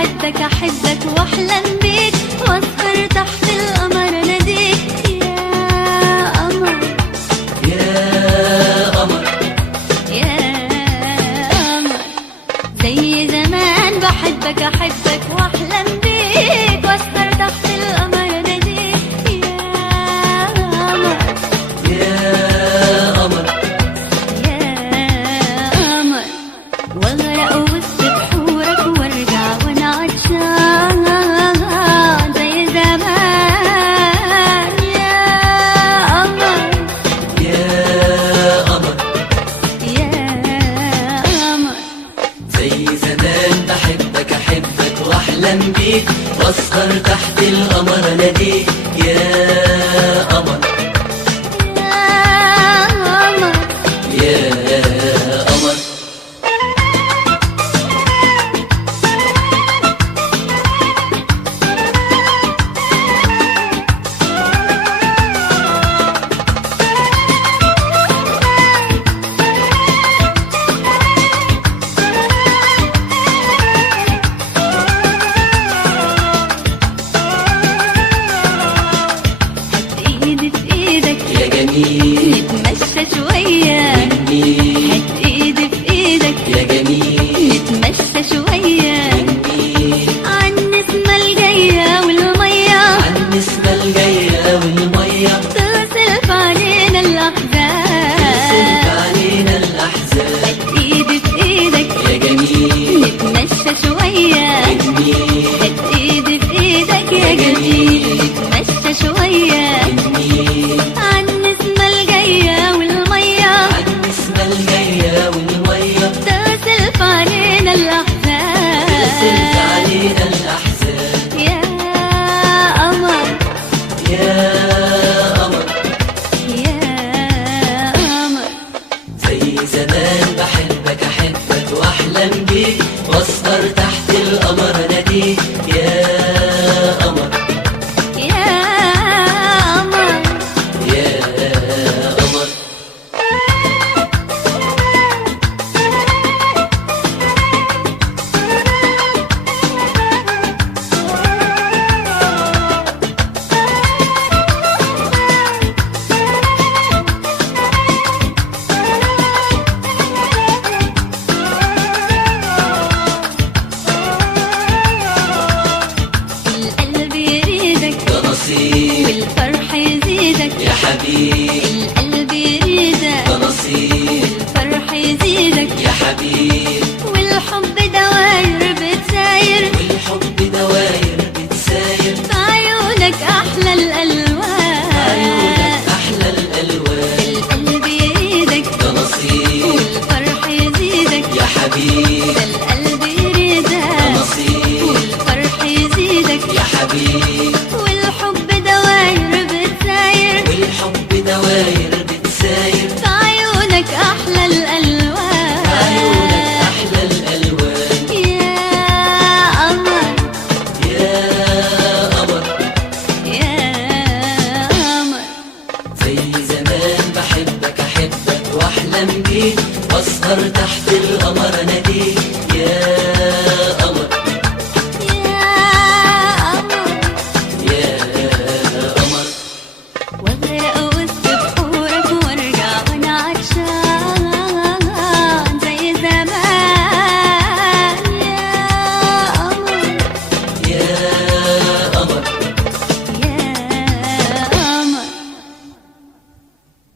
بحبك أحبك وأحلم بيك وأسهر تحت القمر أناديك يا قمر يا قمر يا قمر. زي زمان بحبك أحبك وأحلم بيك وأسهر تحت القمر أناديك يا قمر يا قمر يا قمر. واغرق وسط بحورك وارجع وانا عطشان زي زمان يا قمر يا قمر يا قمر. زي زمان بحبك أحبك وأحلم بيك وأسهر تحت القمر أناديك يا قمر يا قمر. يا قمر. ايدي في ايدك يا جميل نتمشى شوية. مني هات ايدي في ايدك يا جميل نتمشى شوية مني عن النسمة الجاية والمية عن النسمة الجاية والمية تصل في علينا ترسل الأحزان. علينا الأحزان هات ايدي في ايدك يا جميل نتمشى شوية. مني هات ايدي في ايدك يا جميل نتمشى شوية مني عن النسمة الجاية والمية عن النسمة الجاية والمية تصل في علينا ترسل الأحزان. علينا الأحزان يا قمر يا قمر. يا قمر. زي زمان بحبك أحبك وأحلم بيك وأسهر تحت القمر أناديك يا قمر يا قمر. يا قمر. القلب يريدك ده نصيب والفرح يزيدك. يا حبيب القلب يريدك ده نصيب والفرح يزيدك. يا حبيب والحب دواير بتساير والحب دواير بتساير في عيونك أحلى الألوان. عيونك أحلى الألوان القلب يريدك ده نصيب والفرح يزيدك. يا حبيب ده القلب ده يريدك نصيب والفرح يزيدك. يا حبيب والحب دواير بتساير والحب دواير بتساير في عيونك أحلى الألوان. عيونك أحلى الألوان يا قمر يا قمر. يا قمر. زي زمان بحبك أحبك وأحلم بيك وأسهر تحت القمر أناديك